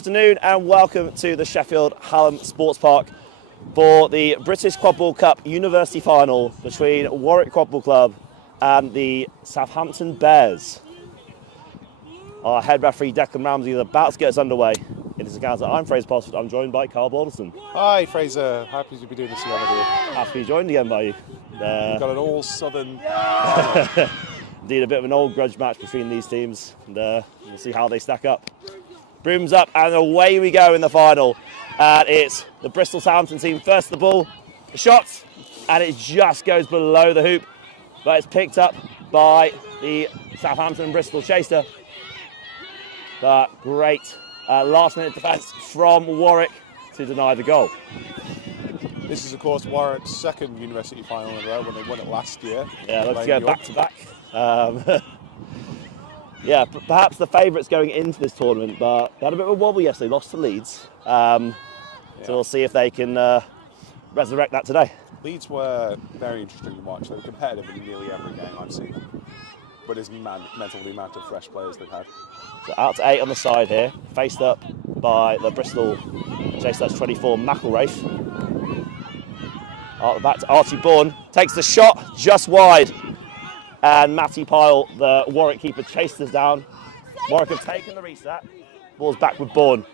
Good afternoon and welcome to the Sheffield Hallam Sports Park for the British Quadball Cup University Final between Warwick Quadball Club and the Southampton Bears. Our head referee Declan Ramsey is about to get us underway. In this account, I'm Fraser Posford. I'm joined by Carl Balderson. Hi Fraser, happy to be doing this again with you. Happy to be joined again by you. We've got an all-southern Indeed, a bit of an old grudge match between these teams, and we'll see how they stack up. Brooms up and away we go in the final. And it's the Bristol Southampton team first to the ball. A shot, and it just goes below the hoop, but it's picked up by the Southampton Bristol chaser. But great last-minute defence from Warwick to deny the goal. This is, of course, Warwick's second university final in a row when they won it last year. Yeah, let's go back-to-back. Yeah, perhaps the favourites going into this tournament, but they had a bit of a wobble yesterday, lost to Leeds. So we'll see if they can resurrect that today. Leeds were very interesting to watch. They were competitive in nearly every game I've seen. But it's mental the amount of fresh players they've had. So out to 8 on the side here, faced up by the Bristol chase, that's 24, McElraith. Back to Archie Bourne, takes the shot just wide. And Matty Pyle, the Warwick keeper, chases down. Warwick have taken the reset. Ball's back with Bourne,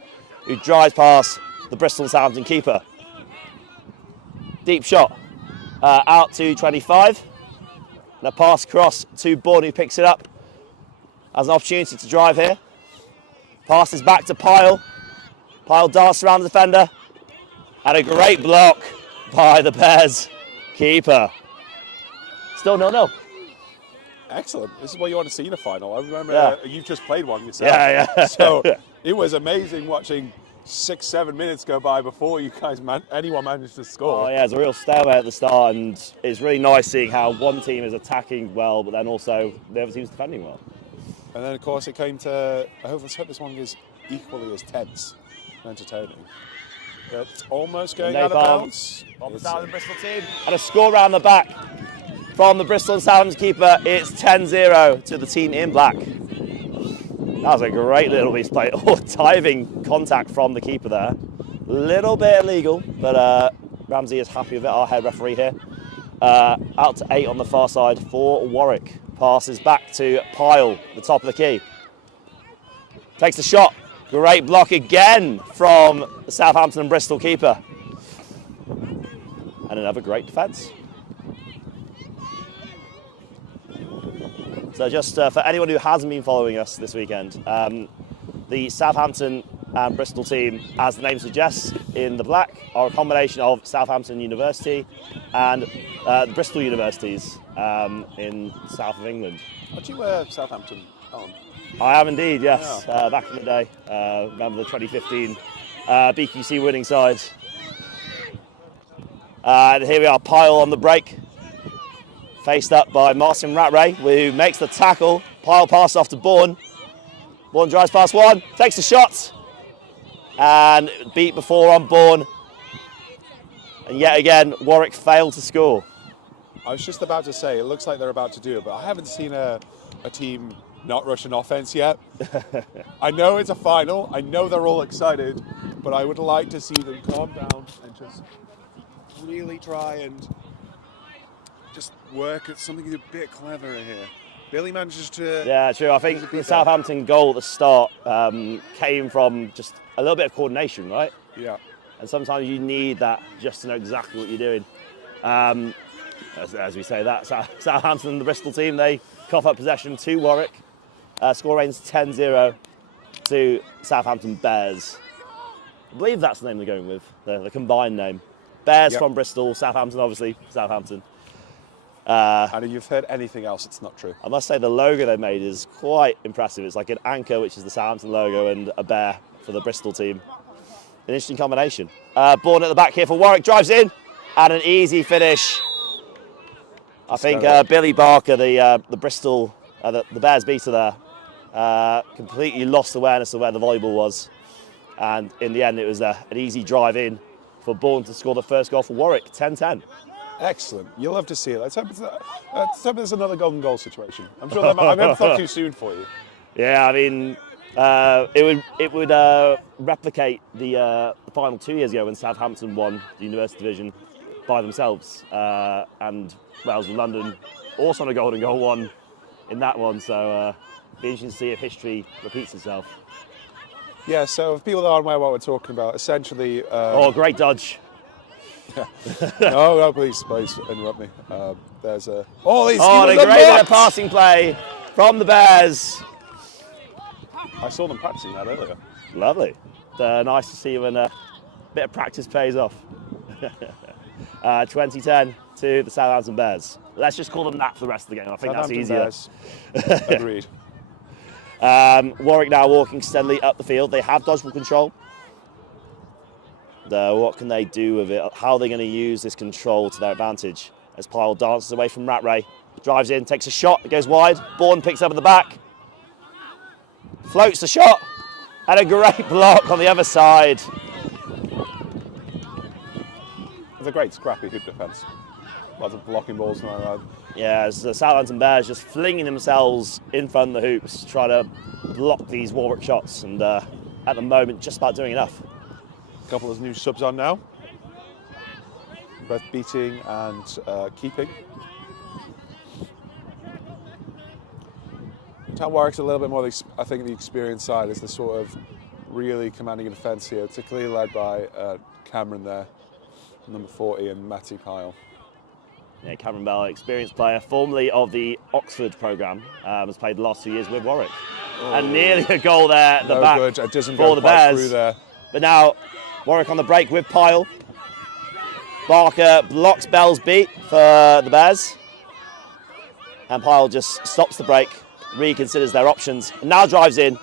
who drives past the Bristol Southampton keeper. Deep shot out to 25. And a pass across to Bourne, who picks it up. Has an opportunity to drive here. Passes back to Pyle. Pyle darts around the defender. And a great block by the Bears keeper. Still 0-0. Excellent. This is what you want to see in a final. I remember you've just played one yourself. Yeah. So it was amazing watching 6-7 minutes go by before you guys anyone managed to score. Oh yeah, it's a real stalemate at the start, and it's really nice seeing how one team is attacking well, but then also the other team's defending well. And then of course it came to, I hope this one is equally as tense and entertaining. But almost going out of bounds. On the Southampton Bristol team. And a score round the back from the Bristol Southampton keeper. It's 10-0 to the team in black. That was a great little piece of play. Oh, diving contact from the keeper there. Little bit illegal, but Ramsey is happy with it, our head referee here. Out to 8 on the far side for Warwick. Passes back to Pyle, the top of the key. Takes the shot. Great block again from the Southampton and Bristol keeper. And another great defence. So just for anyone who hasn't been following us this weekend, the Southampton and Bristol team, as the name suggests, in the black, are a combination of Southampton University and the Bristol Universities in the south of England. Did you wear Southampton on? I am indeed, yes. Yeah. Back in the day, remember the 2015 Bqc winning side. And here we are, Pyle on the break. Faced up by Martin Rattray, who makes the tackle. Pyle passes off to Bourne. Bourne drives past one, takes the shot. And beat before on Bourne. And yet again, Warwick failed to score. I was just about to say, it looks like they're about to do it, but I haven't seen a team not rush an offense yet. I know it's a final, I know they're all excited, but I would like to see them calm down and just really try and just work at something a bit cleverer here. Billy manages to... Yeah, true. I think the Southampton goal at the start came from just a little bit of coordination, right? Yeah. And sometimes you need that just to know exactly what you're doing. As we say, that Southampton and the Bristol team, they cough up possession to Warwick. Score range 10-0 to Southampton Bears. I believe that's the name they're going with, the combined name. Bears from Bristol, Southampton, obviously, Southampton. And if you've heard anything else, it's not true. I must say the logo they made is quite impressive. It's like an anchor, which is the Southampton logo, and a bear for the Bristol team. An interesting combination. Bourne at the back here for Warwick, drives in, and an easy finish. I think Billy Barker, the Bristol, the Bears beater there, completely lost awareness of where the volleyball was. And in the end, it was an easy drive in for Bourne to score the first goal for Warwick, 10-10. Excellent. You'll love to see it. Let's hope there's another golden goal situation. I'm sure I never thought too soon for you. Yeah, I mean, It would replicate the final 2 years ago when Southampton won the University Division by themselves, and Wales and London also on a golden goal won in that one. So be interesting to see if history repeats itself. Yeah. So if people aren't aware what we're talking about, essentially. Oh, great dodge! No, please interrupt me. There's a. Oh, they graded a passing play from the Bears. I saw them practicing that earlier. Lovely. Nice to see when a bit of practice pays off. 2010 to the Southampton Bears. Let's just call them that for the rest of the game. I think that's easier. Bears. Agreed. Warwick now walking steadily up the field. They have dodgeball control. What can they do with it? How are they going to use this control to their advantage? As Pyle dances away from Rattray, drives in, takes a shot, it goes wide. Bourne picks up at the back. Floats the shot, and a great block on the other side. It's a great scrappy hoop defence. Lots of blocking balls from around. Yeah, it's the Southampton Bears just flinging themselves in front of the hoops, trying to block these Warwick shots, and at the moment, just about doing enough. A couple of new subs on now. Both beating and keeping. Warwick's a little bit more, I think the experienced side is the sort of really commanding defence here, particularly led by Cameron there, number 40, and Matty Pyle. Yeah, Cameron Bell, experienced player, formerly of the Oxford programme, has played the last 2 years with Warwick. Oh. And nearly a goal there at the back good. It doesn't for go the quite Bears. Through there. But now Warwick on the break with Pyle. Barker blocks Bell's beat for the Bears. And Pyle just stops the break, reconsiders their options, and now drives in.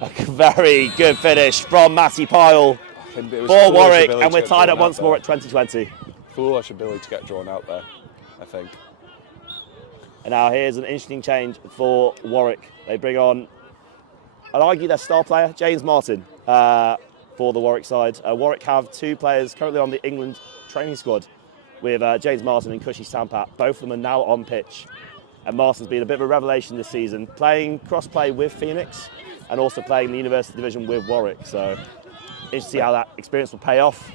A very good finish from Matty Pyle for Warwick, and we're tied up once more at 2020. Foolish ability to get drawn out there, I think. And now here's an interesting change for Warwick. They bring on, I'd argue, their star player, James Martin, for the Warwick side. Warwick have 2 players currently on the England training squad with James Martin and Cushy Sampat. Both of them are now on pitch. And Martin's been a bit of a revelation this season, playing cross-play with Phoenix and also playing the University Division with Warwick. So interesting to see how that experience will pay off.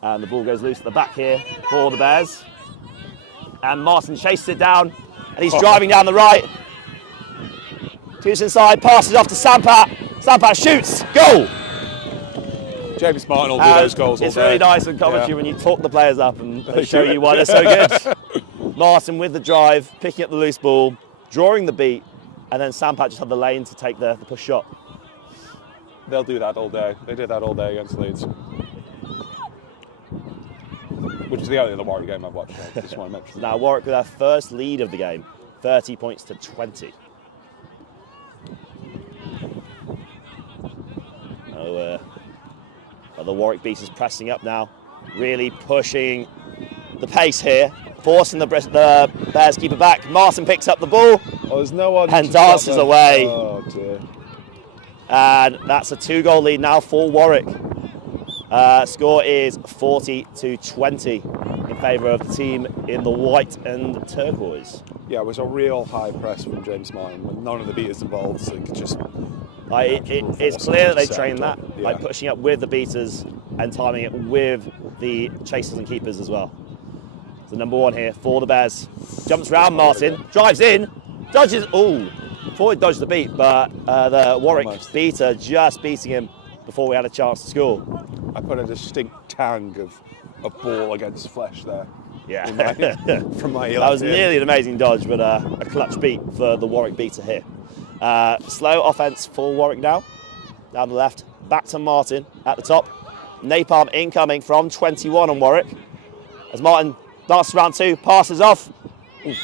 And the ball goes loose at the back here for the Bears. And Martin chases it down, and he's driving down the right. Shoots inside, passes off to Sampat. Sampat shoots, goal! James Martin will do those goals all day. It's really nice in commentary when you talk the players up and show you why they're so good. Martin with the drive, picking up the loose ball, drawing the beat, and then Sampat just had the lane to take the push shot. They'll do that all day. They did that all day against Leeds. Which is the only other Warwick game I've watched. I just want to mention. Now Warwick with their first lead of the game, 30 points to 20. The Warwick Beaters pressing up now, really pushing the pace here, forcing the Bears keeper back. Martin picks up the ball there's no one and dances away. Oh dear. And that's a 2-goal lead now for Warwick. Score is 40 to 20 in favour of the team in the white and turquoise. Yeah, it was a real high press from James Martin with none of the beaters involved, so it could just. It's clear that they trained that, like pushing up with the beaters and timing it with the chasers and keepers as well. So number 1 here for the Bears. Jumps round Martin, drives in, dodges. Before he dodged the beat, but the Warwick beater just beating him before we had a chance to score. I put a distinct tang of ball against flesh there. Yeah. From my that was nearly an amazing dodge, but a clutch beat for the Warwick beater here. Slow offence for Warwick now. Down the left, back to Martin at the top. Napalm incoming from 21 on Warwick. As Martin dances around 2, passes off.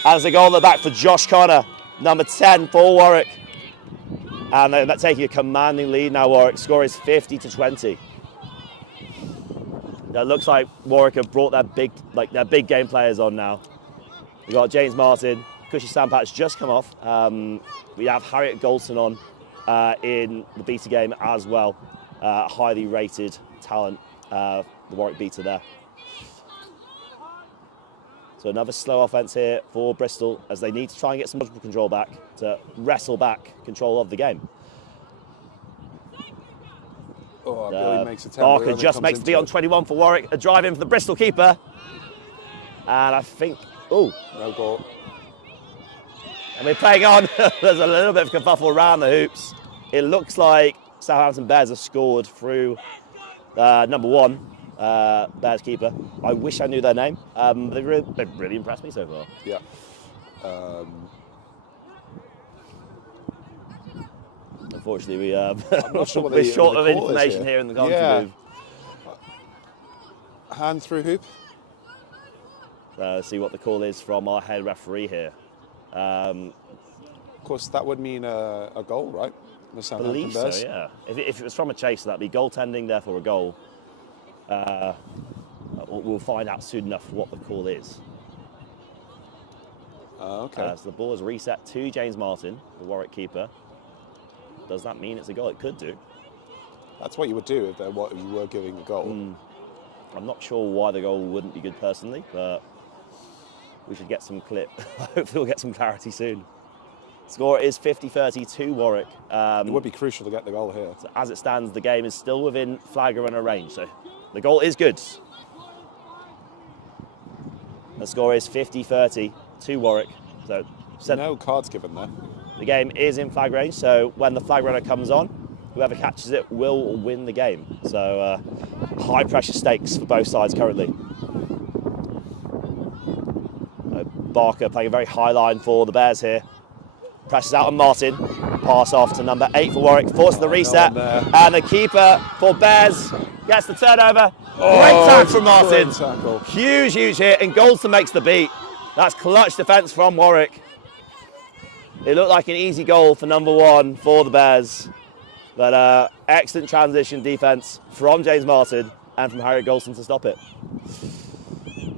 Has a goal at the back for Josh Connor, number 10 for Warwick. And they're taking a commanding lead now, Warwick. Score is 50 to 20. It looks like Warwick have brought their big game players on now. We've got James Martin, Cushy Sampat's just come off. We have Harriet Goldson on in the beater game as well. Highly rated talent, the Warwick beater there. So another slow offence here for Bristol as they need to try and get some control back to wrestle back control of the game. Oh, Billy makes a Barker just makes the beat on 21 for Warwick. A drive in for the Bristol keeper. And I think, oh. No goal. And we're playing on. There's a little bit of kerfuffle around the hoops. It looks like Southampton Bears have scored through number 1 Bears keeper. I wish I knew their name. They've really impressed me so far. Yeah. Unfortunately, I'm not sure what we're the short of call is information here in the commentary booth. Hand through hoop. See what the call is from our head referee here. Of course, that would mean a goal, right? I believe so, yeah. If it was from a chase, that'd be goaltending, therefore a goal. We'll find out soon enough what the call is. Okay. So the ball is reset to James Martin, the Warwick keeper. Does that mean it's a goal? It could do. That's what you would do if you were giving a goal. I'm not sure why the goal wouldn't be good personally, but we should get some clip. Hopefully we'll get some clarity soon. Score is 50-30 to Warwick. It would be crucial to get the goal here. So as it stands, the game is still within flag runner range, so the goal is good. The score is 50-30 to Warwick. So no cards given there. The game is in flag range, so when the flag runner comes on, whoever catches it will win the game. So high pressure stakes for both sides currently. Barker playing a very high line for the Bears here. Presses out on Martin. Pass off to number 8 for Warwick. Forces the reset. And the keeper for Bears gets the turnover. Great tackle from Martin. Huge hit. And Goldston makes the beat. That's clutch defence from Warwick. It looked like an easy goal for number 1 for the Bears. But excellent transition defence from James Martin and from Harry Goldston to stop it.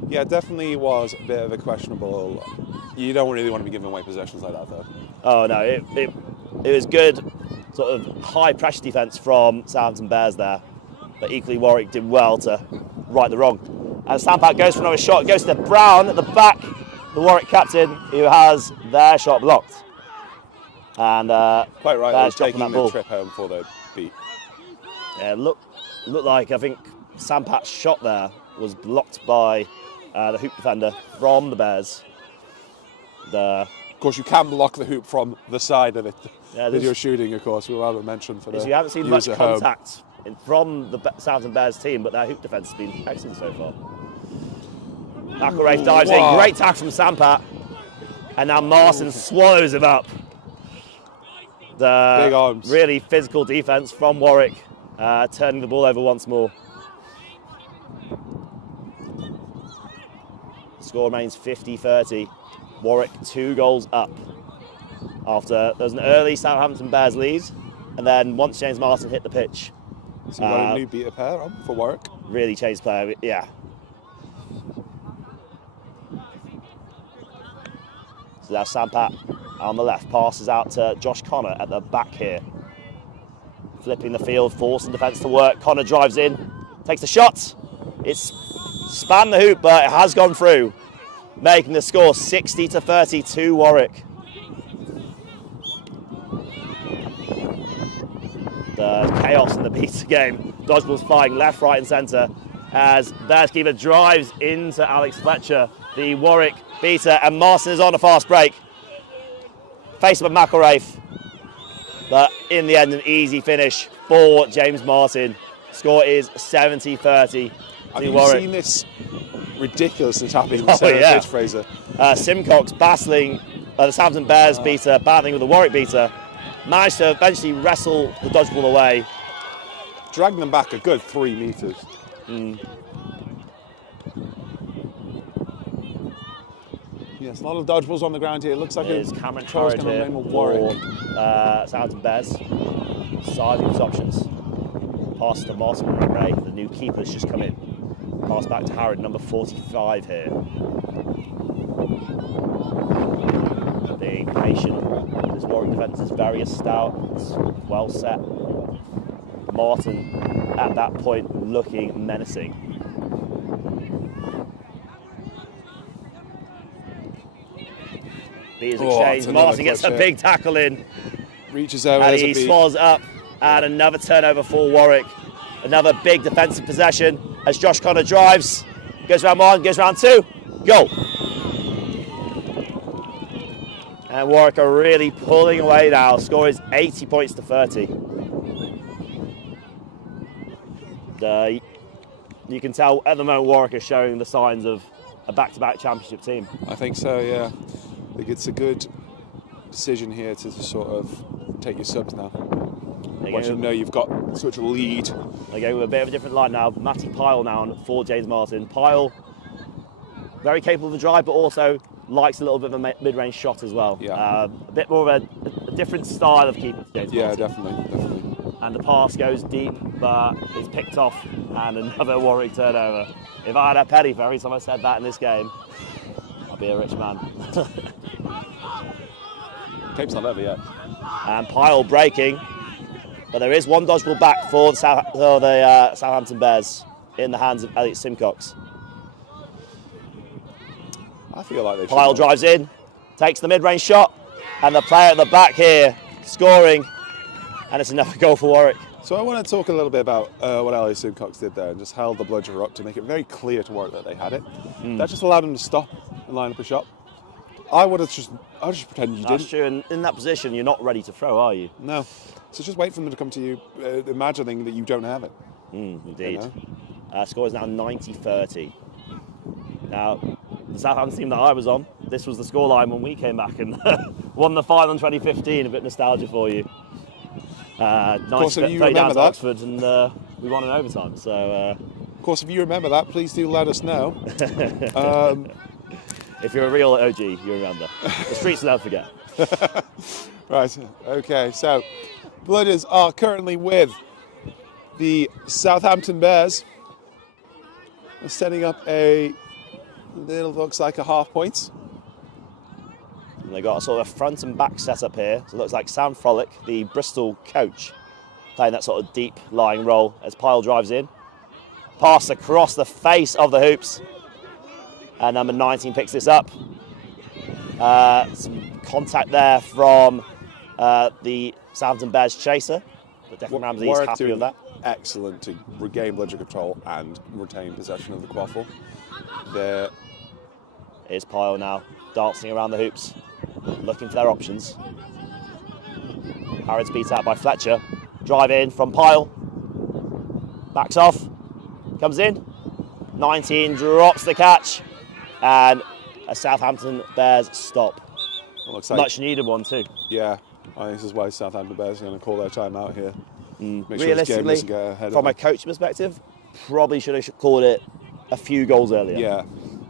Yeah, definitely was a bit of a questionable. You don't really want to be giving away possessions like that, though. Oh no, it was good, sort of high pressure defence from Southampton Bears there, but equally Warwick did well to right the wrong. And Sampat goes for another shot, goes to Brown at the back, the Warwick captain, who has their shot blocked. And quite right, I was taking that the ball. trip home for the beat. Yeah, looked like I think Sampat's shot there was blocked by the hoop defender from the Bears. Of course, you can block the hoop from the side of it. Yeah, that you're shooting, of course, we will have a mention for the you haven't seen much at contact from the Southampton Bears team, but their hoop defence has been excellent so far. McElraith dives in, great tackle from Sampat, and now Martin swallows him up. The big arms. Really physical defence from Warwick, turning the ball over once more. Score remains 50-30. Warwick 2 goals up after there was an early Southampton Bears lead, and then once James Martin hit the pitch, so you got a new beater pair on for Warwick. Really chased player, yeah. So that's Sampat on the left, passes out to Josh Connor at the back here, flipping the field, forcing defence to work. Connor drives in, takes the shot. It's spanned the hoop, but it has gone through, making the score 60-30 to Warwick. The chaos in the Beta game. Dodgeball's flying left, right and centre as Bears keeper drives into Alex Fletcher, the Warwick Beta, and Martin is on a fast break. Face up at McElraith, but in the end an easy finish for James Martin. Score is 70-30 to Have you Warwick. seen this ridiculousness happening in the centre pitch, Fraser? Simcox battling the Southampton Bears Beta, battling with the Warwick Beta. Managed to eventually wrestle the dodgeball away. Dragging them back a good 3 metres. Yes, a lot of dodgeballs on the ground here. It looks like It's Cameron Harrod here for Southampton Bears. Side use options. Pass to Martin Ray, the new keeper's just come in. Pass back to Harrod, number 45 here. Being patient. This Warwick defence is very stout, it's well set. Martin at that point looking menacing. Beaters Oh, exchange. it's another Martin gets a clutch big tackle in. Reaches over. And there's a he beat. swallows it up. And another turnover for Warwick. Another big defensive possession as Josh Connor drives. Goes round one, goes round two. Goal. And Warwick are really pulling away now. Score is 80 points to 30. You can tell at the moment Warwick are showing the signs of a back-to-back championship team. I think so, yeah. I think it's a good decision here to sort of take your subs now. Once you know you've got such a lead. They go with a bit of a different line now. Matty Pyle now for James Martin. Pyle, very capable of the drive, but also likes a little bit of a mid-range shot as well. Yeah. A bit more of a different style of keeper to James Martin. Yeah, definitely. And the pass goes deep, but it's picked off, and another Warwick turnover. If I had a penny for every time I said that in this game, I'd be a rich man. Cape's not over yet. And Pyle breaking, but there is one dodgeball back for the Southampton Bears in the hands of Elliot Simcox. I feel like they should. Pyle drives in, takes the mid-range shot, and the player at the back here scoring, and it's another goal for Warwick. So I want to talk a little bit about what Elliot Simcox did there and just held the bludger up to make it very clear to Warwick that they had it. That just allowed him to stop and line up a shot. I would just pretend you That's didn't. true, and in that position, you're not ready to throw, are you? No. So just wait for them to come to you, imagining that you don't have it. Indeed. You Score is now 90-30. Now, the Southampton team that I was on, this was the scoreline when we came back and won the final in 2015. A bit of nostalgia for you. Of course, if you 30 down remember to that. Oxford, and we won in overtime. So, Of course, if you remember that, please do let us know. if you're a real OG, you remember. The streets will never forget. Right, okay, so Blooders are currently with the Southampton Bears. They're setting up it looks like a half point. And they've got a sort of a front and back setup here. So it looks like Sam Frolick, the Bristol coach, playing that sort of deep lying role as Pyle drives in. Pass across the face of the hoops. And number 19 picks this up. Some contact there from the Southampton Bears chaser. But Declan Ramsey is Warwick happy doing with that. excellent to regain bludger control and retain possession of the quaffle. There. Here's Pyle now, dancing around the hoops, looking for their options. Harrods beat out by Fletcher. Drive in from Pyle. Backs off. Comes in. 19 drops the catch. And a Southampton Bears stop. Looks like, Much needed one too. yeah, I think this is why Southampton Bears are going to call their time out here. Make sure this game Realistically, doesn't get ahead from a of them. coach perspective, probably should have called it a few goals earlier.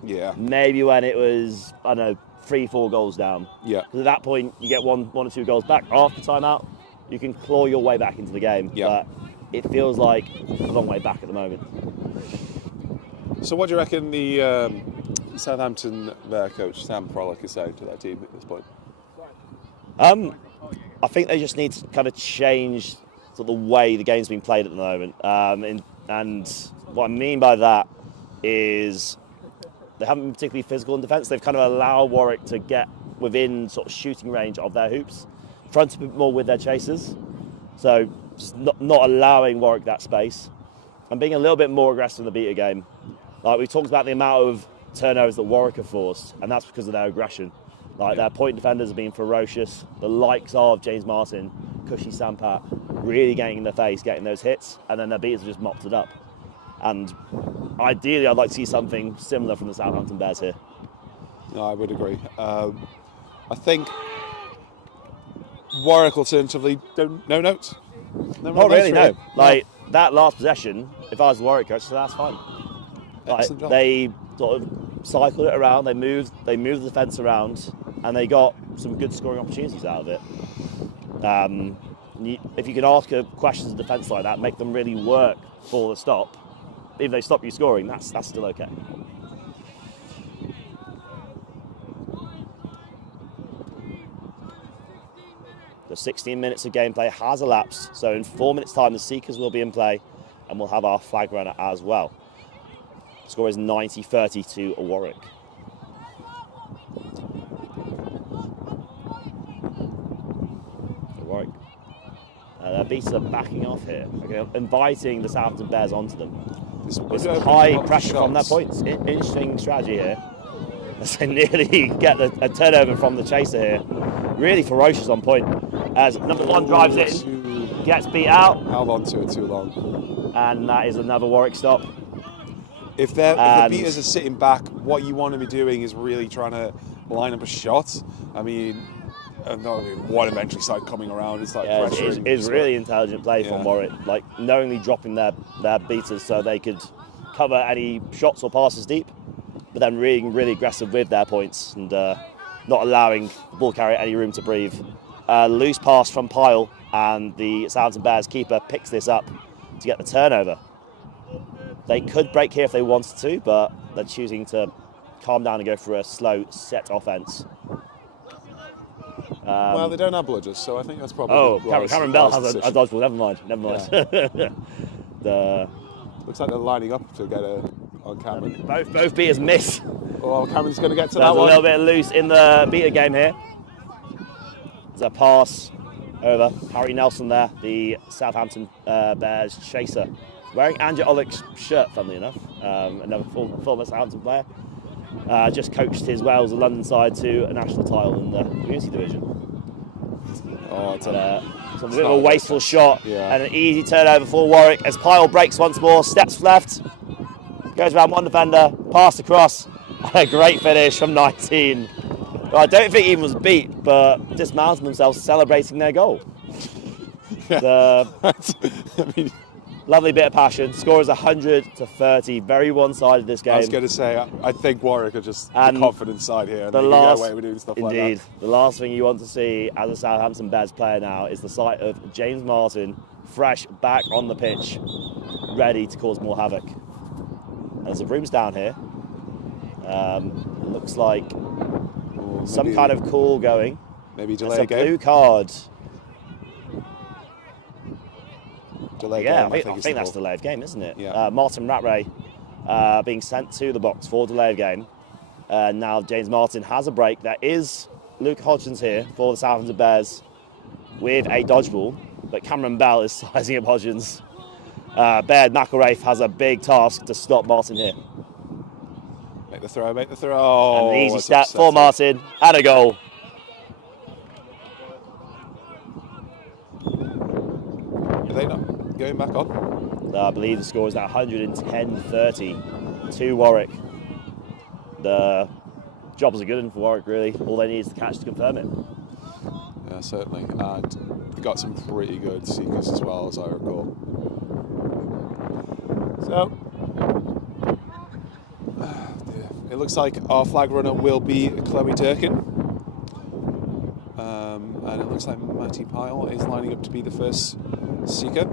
Yeah. Maybe when it was, I don't know, 3-4 goals down. Yeah. Because at that point, you get one or two goals back after timeout. You can claw your way back into the game. Yeah. But it feels like a long way back at the moment. So what do you reckon the Southampton Bear coach Sam Frolick is saying to that team at this point? I think they just need to kind of change sort of the way the game's been played at the moment. And what I mean by that is they haven't been particularly physical in defence. They've kind of allowed Warwick to get within sort of shooting range of their hoops, front a bit more with their chasers. So just not allowing Warwick that space and being a little bit more aggressive in the beater game. Like we talked about the amount of turnovers that Warwick have forced, and that's because of their aggression. Like their point defenders have been ferocious. The likes of James Martin, Cushy Sampat, really getting in the face, getting those hits, and then their beaters have just mopped it up. And ideally, I'd like to see something similar from the Southampton Bears here. No, I would agree. I think Warwick alternatively no notes. Not really, no. Like that last possession, if I was the Warwick coach, so that's fine. Like, they sort of cycled it around, they moved the defence around, and they got some good scoring opportunities out of it. If you can ask questions of defence like that, make them really work for the stop. If they stop you scoring, that's still okay. The 16 minutes of gameplay has elapsed, so in 4 minutes' time, the Seekers will be in play, and we'll have our flag runner as well. The score is 90-30 to Warwick. Beats are backing off here, okay, inviting the Southampton Bears onto them. With With high pressure from their points. Interesting strategy here. As they nearly get a turnover from the chaser here. Really ferocious on point. As number 1 drives in, gets beat out. Held on to it too long. And that is another Warwick stop. If the beaters are sitting back, what you want to be doing is really trying to line up a shot. I mean, one eventually started coming around. It's like pressuring. It's really intelligent play from Warwick, like knowingly dropping their beaters so they could cover any shots or passes deep, but then really aggressive with their points and not allowing the ball carrier any room to breathe. Loose pass from Pyle, and the Southampton Bears keeper picks this up to get the turnover. They could break here if they wanted to, but they're choosing to calm down and go for a slow set offence. Well, they don't have bludgers, so I think that's probably. Oh, Cameron Bell has a dodgeball. Never mind. Yeah. Looks like they're lining up to get on Cameron. Both beaters miss. Oh, Cameron's going to get to There's that one. a little bit loose in the beater game here. There's a pass over. Harry Nelson there, the Southampton Bears chaser. Wearing Anja Olik's shirt, funnily enough. Another former Southampton player. Just coached his Wales and London side to a national title in the community division. Oh, it's a bit of a wasteful shot and an easy turnover for Warwick as Pyle breaks once more, steps left, goes around one defender, pass across, a great finish from 19. Well, I don't think he even was beat, but dismounting themselves, celebrating their goal. Lovely bit of passion. Score is 100-30. Very one-sided this game. I was going to say, I think Warwick are just the confident side here. And the they last, can get away with doing stuff indeed, like that. The last thing you want to see as a Southampton Bears player now is the sight of James Martin, fresh back on the pitch, ready to cause more havoc. There's a brooms down here. Looks like some kind of call going. Maybe delay game. Blue card. Delay yeah, game, I think that's delay of game, isn't it? Yeah. Martin Rattray being sent to the box for delay of game. Now James Martin has a break. There is Luke Hodgins here for the Southampton Bears with a dodgeball, but Cameron Bell is sizing up Hodgins. Baird McElraith has a big task to stop Martin here. Make the throw. Oh, and an easy step for Martin and a goal. Are they not going back on? I believe the score is at 110-30 to Warwick. The jobs are good enough for Warwick, really. All they need is the catch to confirm it. Yeah, certainly. And they've got some pretty good seekers as well, as I recall. So, it looks like our flag runner will be Chloe Durkin. And it looks like Matty Pyle is lining up to be the first seeker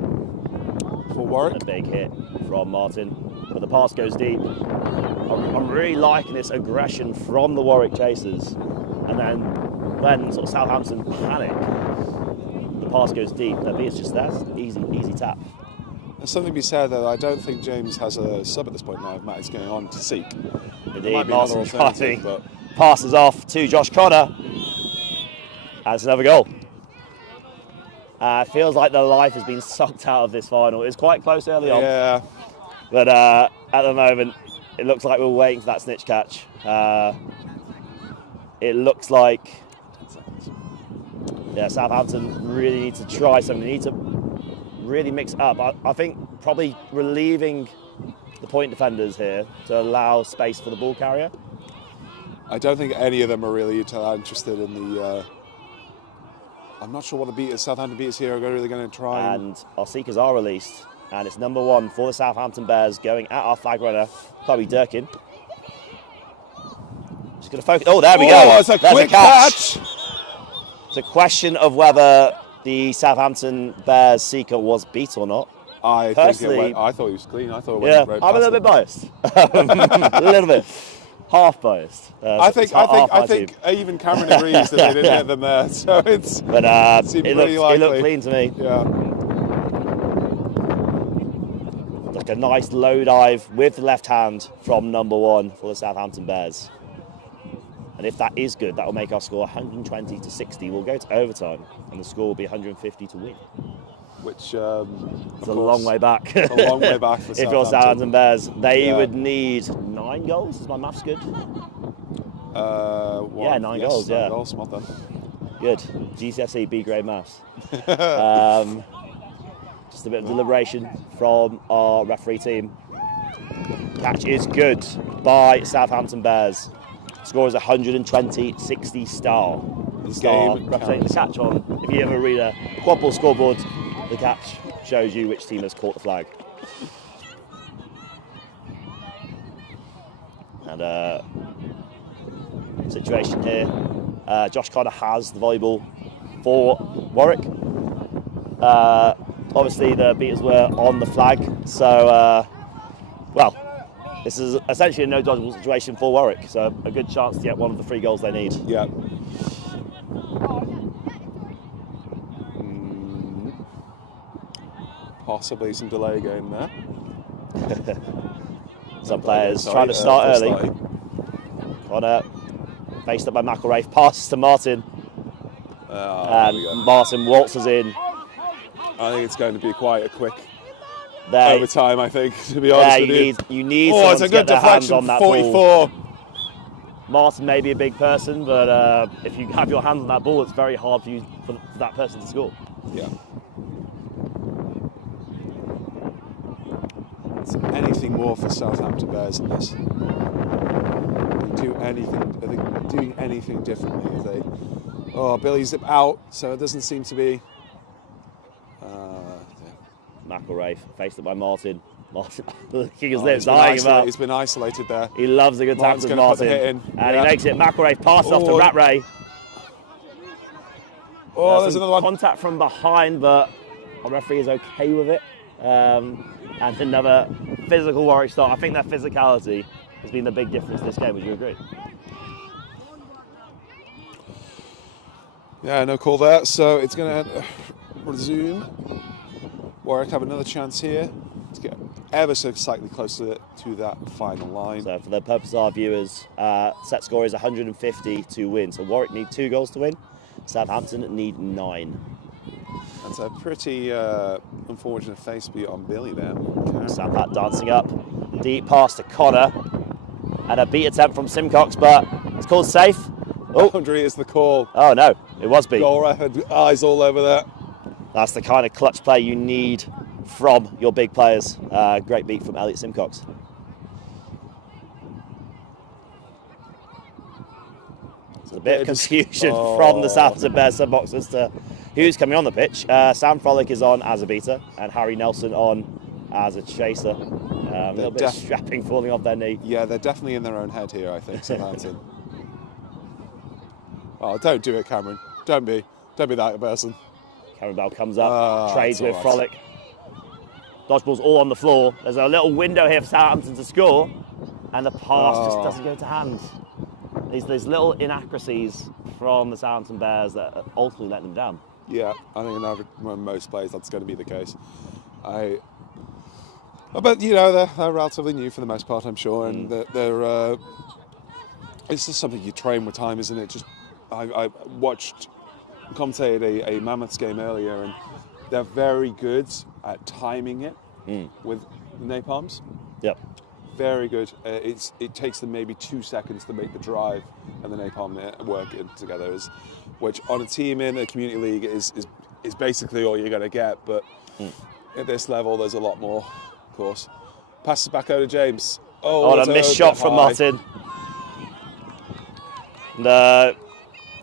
for Warwick. A big hit from Martin, but the pass goes deep. I'm really liking this aggression from the Warwick chasers, and then when sort of Southampton panic, the pass goes deep. It's just that easy tap. There's something to be said though. I don't think James has a sub at this point now. If Matt is going on to seek. Indeed, Martin driving, passes off to Josh Connor. That's another goal. Feels like the life has been sucked out of this final. It was quite close early on. Yeah. But at the moment, it looks like we're waiting for that snitch catch. It looks like Southampton really need to try something. They need to really mix it up. I think probably relieving the point defenders here to allow space for the ball carrier. I don't think any of them are really interested in the... I'm not sure what the Southampton beaters here are really going to try. And our seekers are released. And it's number 1 for the Southampton Bears going at our flag runner, Chloe Durkin. Just going to focus. Oh, there we go. It's a quick catch. It's a question of whether the Southampton Bears seeker was beat or not. I thought he was clean. I thought it went right I'm a little bit biased. A little bit. Half biased. I think even Cameron agrees that they didn't hit them there. So it looked clean to me. Yeah. Like a nice low dive with the left hand from number 1 for the Southampton Bears. And if that is good, that will make our score 120-60. We'll go to overtime, and the score will be 150 to win. which it's a long way back. It's a long way back for if you're Southampton Bears. They would need 9 goals. Is my maths good? 9 goals. 9 goals. Well done. Good. GCSE B grade maths. Just a bit of deliberation from our referee team. Catch is good by Southampton Bears. Score is 120-60 Star. Star representing the catch on. If you ever read a Quadball scoreboard, the catch shows you which team has caught the flag. And situation here. Josh Connor has the volleyball for Warwick. Obviously the beaters were on the flag, so well, this is essentially a no dodgeable situation for Warwick, so a good chance to get one of the 3 goals they need. Yeah. Possibly some delay game there. Some players trying to start early. Connor faced up by McElraith, passes to Martin, and Martin waltzes in. I think it's going to be quite a quick overtime, I think, to be honest with you. You need someone to get their hands on that 44. ball. Martin may be a big person, but if you have your hands on that ball, it's very hard for that person to score. Yeah. It's anything more for Southampton Bears than this. Do anything? Are they doing anything differently? Are they? Oh, Billy's out, so it doesn't seem to be. McElraith faced up by Martin. Martin licking his lips, eyeing him up. He's been isolated there. He loves a good tackle with Martin. And he makes it. McElraith passes off to Rattray. Oh, there's another one. Contact from behind, but our referee is okay with it. And another physical Warwick start. I think that physicality has been the big difference this game. Would you agree? Yeah, no call there. So it's going to resume. Warwick have another chance here to get ever so slightly closer to that final line. So for the purpose of our viewers, set score is 150 to win. So Warwick need 2 goals to win. Southampton need 9. That's a pretty unfortunate face beat on Billy there. Sampat dancing up. Deep pass to Connor. And a beat attempt from Simcox, but it's called safe. Boundary is the call. Oh no, it was beat. Goal had eyes all over that. That's the kind of clutch play you need from your big players. Great beat from Elliot Simcox. There's a bit of confusion from the Southampton Bears sub-box as to who's coming on the pitch. Sam Frolic is on as a beater and Harry Nelson on as a chaser. A little bit of strapping falling off their knee. Yeah, they're definitely in their own head here, I think, Southampton. Oh, don't do it, Cameron. Don't be that person. Cameron Bell comes up, trades with Frolic. Dodgeball's all on the floor. There's a little window here for Southampton to score, and the pass just doesn't go to hand. There's little inaccuracies from the Southampton Bears that ultimately let them down. Yeah, I think in most plays that's going to be the case. But you know they're relatively new for the most part, I'm sure, and they're. It's just something you train with time, isn't it? Just I commentated a Mammoths game earlier, and they're very good at timing it with napalms. Yep. Very good. It takes them maybe 2 seconds to make the drive and the napalm work together, which on a team in a community league is basically all you're going to get. But at this level, there's a lot more, of course. Passes back over to James. Oh, a missed shot from Martin. And,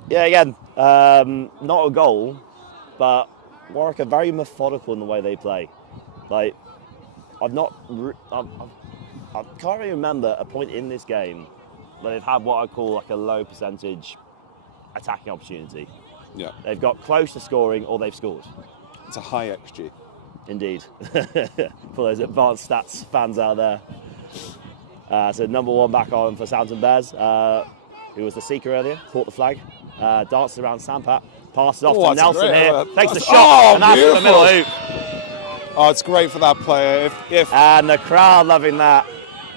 yeah, again, not a goal, but Warwick are very methodical in the way they play. Like, I can't really remember a point in this game where they've had what I call like a low percentage attacking opportunity. Yeah. They've got close to scoring or they've scored. It's a high XG. Indeed. For those advanced stats fans out there. So number 1 back on for Southampton Bears, who was the seeker earlier, caught the flag, dances around Sampat, passes off to Nelson here, takes the shot, and that's the middle hoop. Oh, it's great for that player. And the crowd loving that.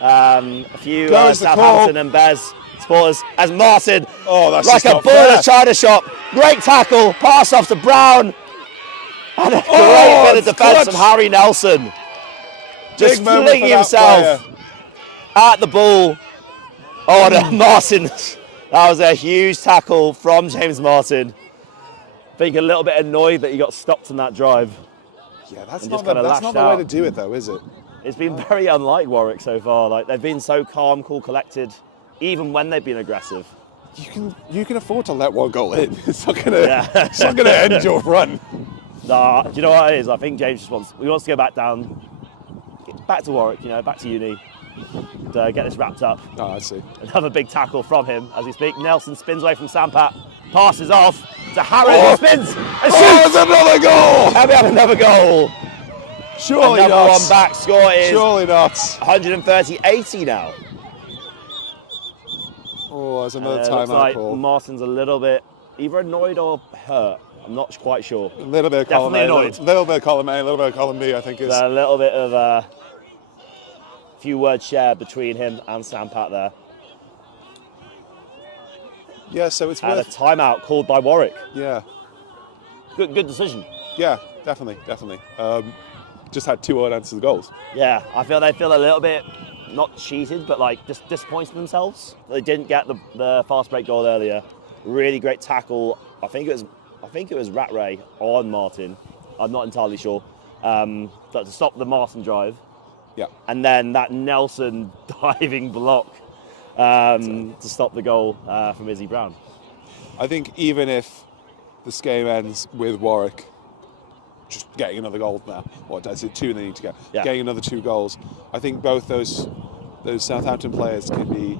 A few Southampton and Bears supporters as Martin, that's like a bull in a China shop, great tackle, pass off to Brown, And a great bit of defence clutch. from Harry Nelson. Just Big moment flinging for that himself player. at the ball. Oh, no, Martin. That was a huge tackle from James Martin. I think a little bit annoyed that he got stopped in that drive. Yeah, that's And not just kinda that's not lashed the way out. to do it, though, is it? It's been very unlike Warwick so far. Like, they've been so calm, cool, collected, even when they've been aggressive. You can afford to let one goal in. It's not gonna end your run. Nah, do you know what it is? I think James just wants to go back down, back to Warwick, back to uni, to get this wrapped up. Oh, I see. Another big tackle from him as we speak. Nelson spins away from Sampat, passes off to Harris, who spins and shoots. It's another goal! And we have another goal. Surely Another not. one back. Score is Surely not. 130-80 now. Oh, there's another Looks timeout like call. Martin's a little bit either annoyed or hurt. I'm not quite sure. A little bit of column A, Definitely annoyed. a little bit of column A, a little bit of column B, I think is. A little bit of a few words shared between him and Sampat there. Yeah, so it's And a worth. timeout called by Warwick. Yeah, Good decision. yeah, definitely. Just had 2 unanswered goals. Yeah, I feel they feel a little bit not cheated, but like just disappointed in themselves. They didn't get the fast break goal earlier. Really great tackle. I think it was Rattray on Martin. I'm not entirely sure. But to stop the Martin drive, Yeah. and then that Nelson diving block to stop the goal from Izzy Brown. I think even if this game ends with Warwick just getting another goal now, what is it, 2 they need to get? Yeah. Getting another 2 goals. I think both those Southampton players can be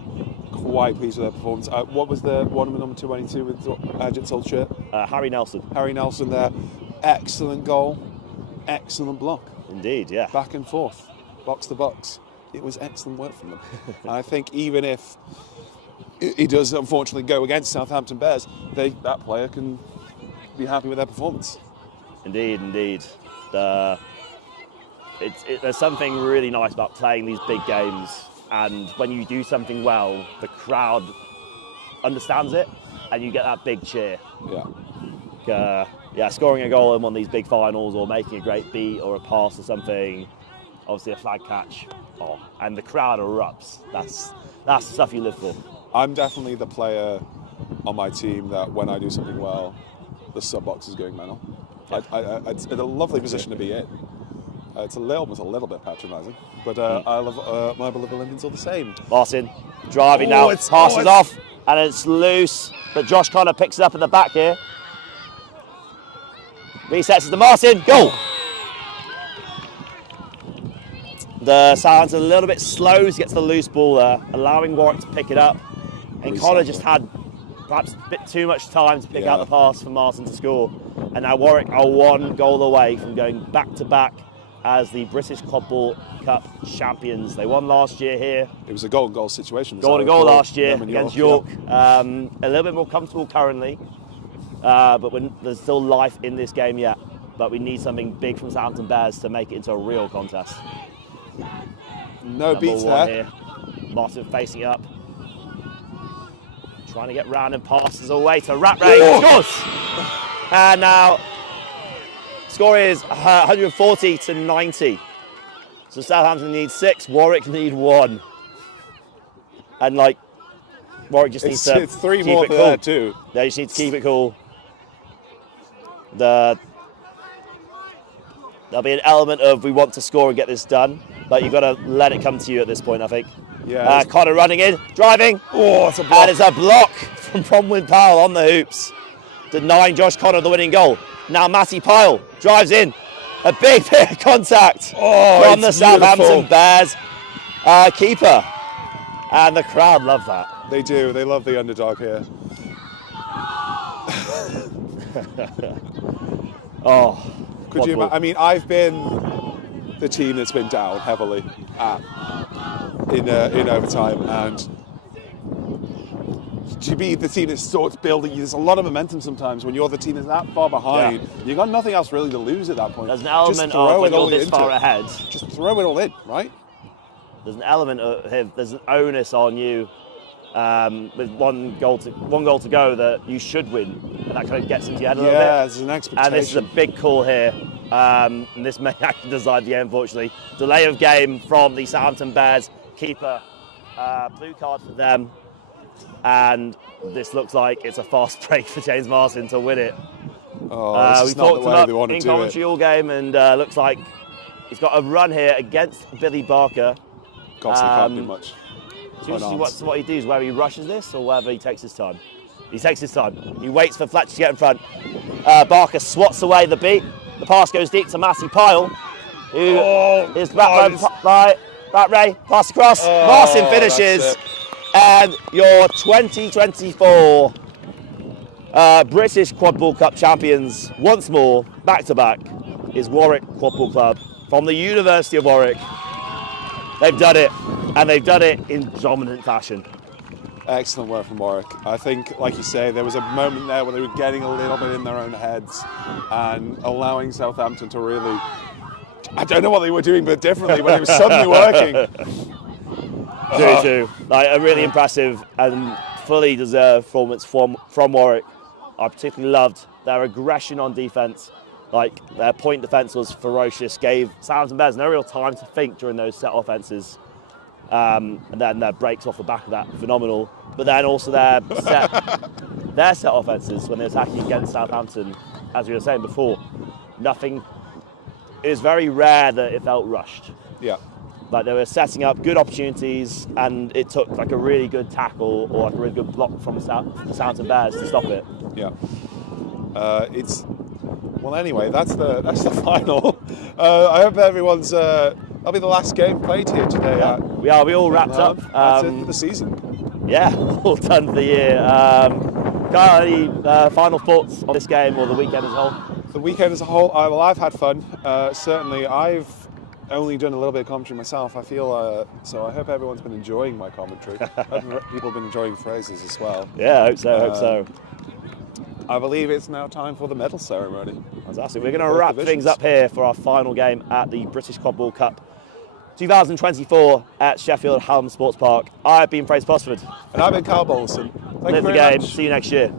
quite pleased with their performance. What was the one with number 222 with Ajit's old shirt? Harry Nelson. Harry Nelson there. Excellent goal. Excellent block. Indeed, yeah. Back and forth. Box to box. It was excellent work from them. And I think even if he does unfortunately go against Southampton Bears, that player can be happy with their performance. Indeed. There's something really nice about playing these big games, and when you do something well, the crowd understands it, and you get that big cheer. Yeah. Scoring a goal in one of these big finals, or making a great beat, or a pass or something, obviously a flag catch, and the crowd erupts. That's the stuff you live for. I'm definitely the player on my team that when I do something well, the sub box is going mental. It's a lovely position to be in. It's almost a little bit patronising, but I love my beloved Olympians all the same. Martin driving now, passes off, and it's loose, but Josh Connor picks it up in the back here. Resets it to Martin, goal! The Southampton a little bit slow as he gets the loose ball there, allowing Warwick to pick it up. And Connor just had perhaps a bit too much time to pick out the pass for Martin to score. And now Warwick are 1 goal away from going back to back as the British Quadball Cup champions. They won last year here. It was a goal situation. Goal last year against York. A little bit more comfortable currently, but there's still life in this game yet. But we need something big from Southampton Bears to make it into a real contest. No beats there. Here. Martin facing up. Trying to get round and passes away to Rattray. Scores! And now, score is 140-90. So Southampton need 6, Warwick need 1. And Warwick just needs to it's 3 keep more it cool. there too. They just need to keep it cool. There'll be an element of we want to score and get this done, but you've got to let it come to you at this point, I think. Yeah. Connor running in, driving. It's a block. And it's a block from Bronwyn Powell on the hoops, denying Josh Connor the winning goal. Now Matty Pyle drives in. A big bit of contact from the Southampton Bears keeper. And the crowd love that. They do. They love the underdog here. Could you imagine? I mean, I've been the team that's been down heavily in overtime, and to be the team that starts building, there's a lot of momentum sometimes when you're the team that's that far behind. You've got nothing else really to lose at that point. There's an element of when you're this far ahead. Just throw it all in, right? There's an element of there's an onus on you with one goal to go that you should win, and that kind of gets into your head a little bit. Yeah, there's an expectation. And this is a big call here. And this may actually decide the game, unfortunately. Delay of game from the Southampton Bears keeper. Blue card for them. And this looks like it's a fast break for James Martin to win it. Oh, we talked him up in commentary all game, and looks like he's got a run here against Billy Barker. Gosling can't do much. What he does, whether he rushes this or whether he takes his time. He takes his time. He waits for Fletcher to get in front. Barker swats away the beat. The pass goes deep to Matty Pyle, who is back Ray, pass across. Martin finishes. And your 2024 British Quadball Cup champions, once more, back-to-back, is Warwick Quadball Club from the University of Warwick. They've done it, and they've done it in dominant fashion. Excellent work from Warwick. I think, like you say, there was a moment there where they were getting a little bit in their own heads and allowing Southampton to really... I don't know what they were doing, but differently, but it was suddenly working. 2-2. Like a really impressive and fully deserved performance from Warwick. I particularly loved their aggression on defence. Like their point defence was ferocious, gave Southampton Bears no real time to think during those set offences. And then their breaks off the back of that, phenomenal. But then also their set offences when they're attacking against Southampton, as we were saying before, nothing. It was very rare that it felt rushed. Yeah. Like they were setting up good opportunities, and it took like a really good tackle or like a really good block from the Southampton Bears to stop it. Yeah. Well, anyway, that's the final. I hope everyone's. That'll be the last game played here today. Yeah. We all wrapped up. That's it for the season. Yeah, all done for the year. Got any final thoughts on this game or the weekend as a whole? The weekend as a whole, I've had fun. Certainly, I've only done a little bit of commentary myself. I feel so. I hope everyone's been enjoying my commentary. I hope people have been enjoying phrases as well. Yeah, I hope so. I believe it's now time for the medal ceremony. Fantastic. We're going to wrap things up here for our final game at the British Quadball Cup 2024 at Sheffield Hallam Sports Park. I've been Fraser Posford. And I've been Carl Bolson. Thank you very much. See you next year.